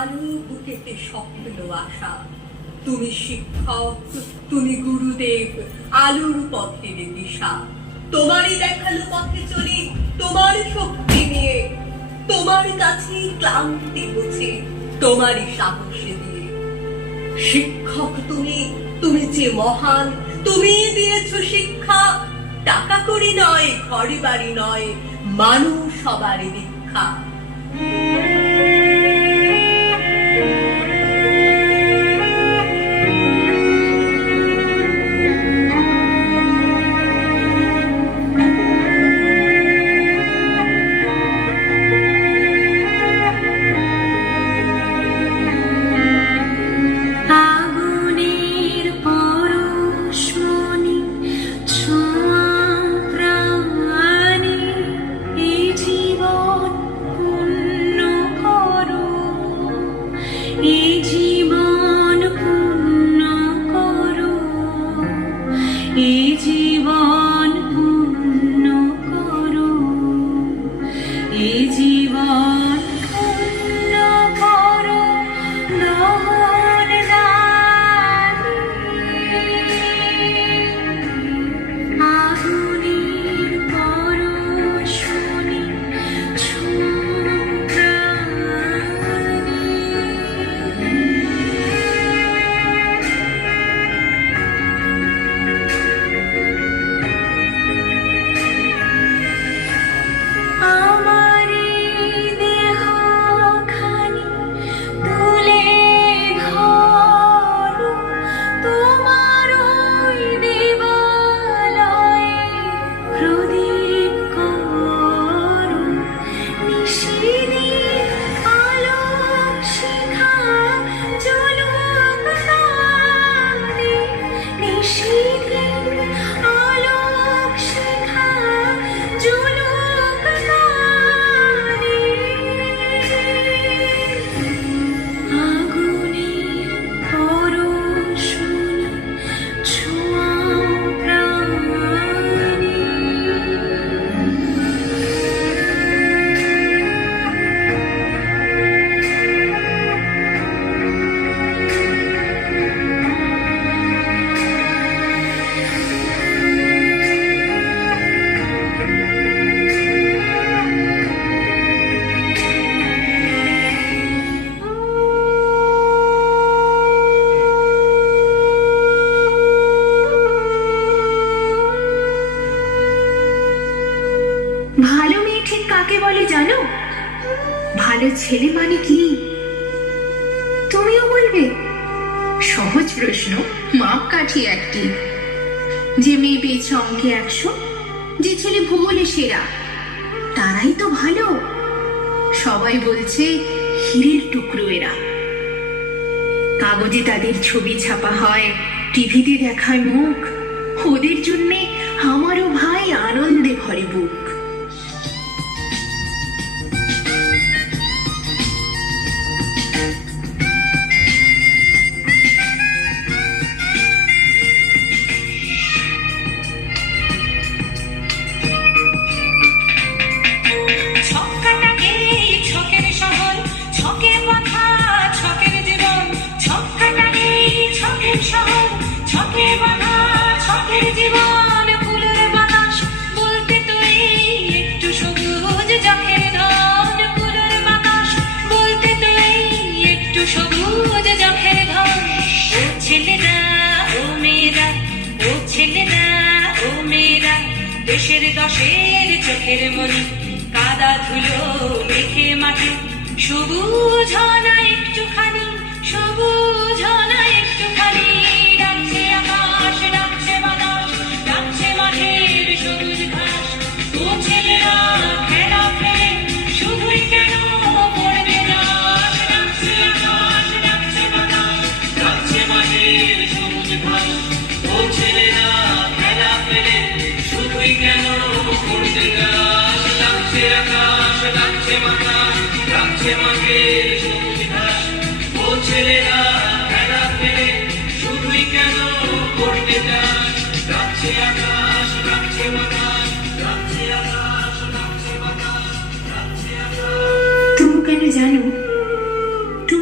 আলো বুকেতে স্বপ্ন আশা। তুমি শিক্ষক, তুমি গুরুদেব, আলোর পথের দিশা। তোমারই দেখালো পথে চলি, তোমার শক্তি নিয়ে, তোমার কাছে ক্লান্তি বুঝে, তোমারই সাহস দিয়ে। শিক্ষক তুমি, তুমি যে মহান, তুমি দিয়েছ শিক্ষা। টাকা করি নয়, ঘরে বাড়ি নয়, মানুষ সবার দীক্ষা। ভালো মেয়ে ঠিক কাকে বলে জানো? ভালো ছেলে মানে কি তুমিও বলবে? সহজ প্রশ্ন, মাপকাঠি একটি। যে মেয়ে পেয়েছে অঙ্কে 100, যে ছেলে ভূগোলে সেরা, তারাই তো ভালো। সবাই বলছে হীরের টুকরো এরা। কাগজে তাদের ছবি ছাপা হয়, টিভিতে দেখায় মুখ। ওদের জন্যে আমারও ভাই আনন্দে ভরে বুক। দেশের দশের চোখের মনি, কাদা ধুলো মেখে মাঠে, সবুজ হনা একটুখানি, সবুজ হনা একটুখানি। ডাকছে আকাশ, ডাকছে বাতাস, ডাকছে মাঠের সবুজ ঘাস। ও ছেলেরা খেলা ফেলে শুধুই কেন পড়বে যাস? ডাকছে আকাশ, ডাকছে বাতাস, ডাকছে মাঠের সবুজ ঘাস। ও ছেলেরা খেলা ফেলে শুধুই কেন পড়বে যাস? ডাকছে আকাশ, ডাকছে বাতাস, ডাকছে মাঠের সবুজ ঘাস। ও ছেলেরা খেলা ফেলে শুধুই কেন পড়বে যাস? ডাকছে আকাশ, ডাকছে বাতাস, ডাকছে আকাশ, ডাকছে বাতাস, ডাকছে আকাশ। তুমি কেন জানো? তুমি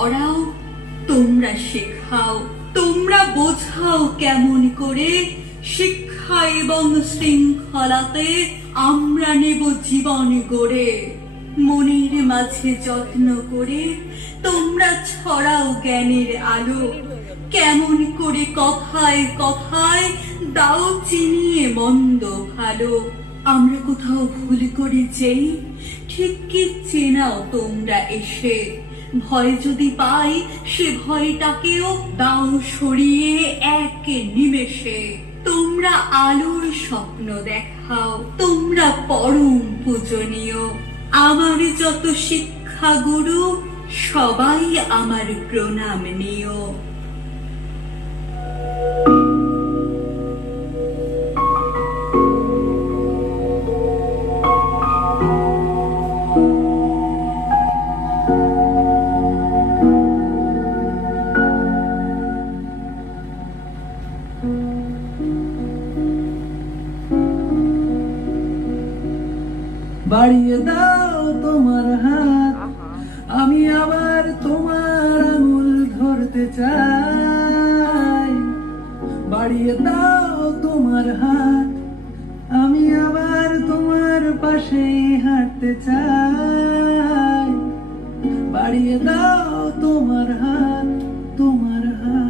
পড়াও, তোমরা শেখাও, তোমরা বোঝাও কেমন করে শিক্ষা এবং শৃঙ্খলাতে আমরা নেব জীবন গড়ে। মনের মাঝে যত্ন করে তোমরা ছড়াও জ্ঞানের আলো, কেমন করে কথায় কথায় দাও চিনিয়ে মন্দ ভালো। আমরা কোথাও ভুল করে যেই ঠিক কি চেনাও তোমরা এসে, ভয় যদি পাই সে ভয়টাকেও দাও সরিয়ে এক নিমেষে। তোমরা আলোর স্বপ্ন দেখাও, তোমরা পরম পূজনীয়। আমার যত শিক্ষা গুরু সবাই আমার প্রণাম নিও। বাড়িয়ে দাও তোমার হাত, আমি আবার তোমার আঙুল ধরতে চাই। বাড়িয়ে দাও তোমার হাত, আমি আবার তোমার পাশে হাঁটতে চাই। বাড়িয়ে দাও তোমার হাত, তোমার হাত।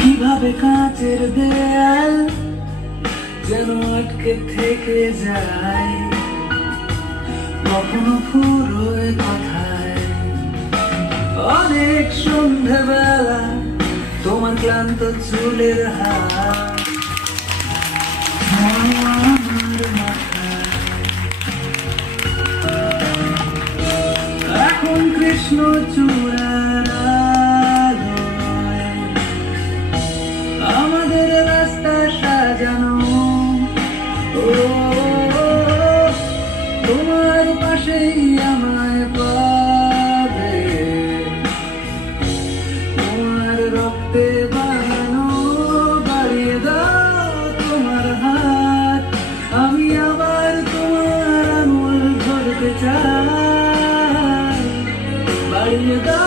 কিভাবে কাঁচের দেয়াল যেন আটকে থেকে যায়, কখনো ফুরোয় কথায়। অনেক সন্ধ্যাবেলা তোমার ক্লান্ত চুলের হাত আমার মাথায়। এখন কৃষ্ণ চূড়ার আলোয় আমাদের রাস্তা সাজানো। ও তোমার পাশেই আমায় পাবে, তোমার রক্তে বানানো। বাড়িয়ে দাও তোমার হাত, আমি আবার তোমার আঙুল ধরতে চাই। বাড়িয়ে দাও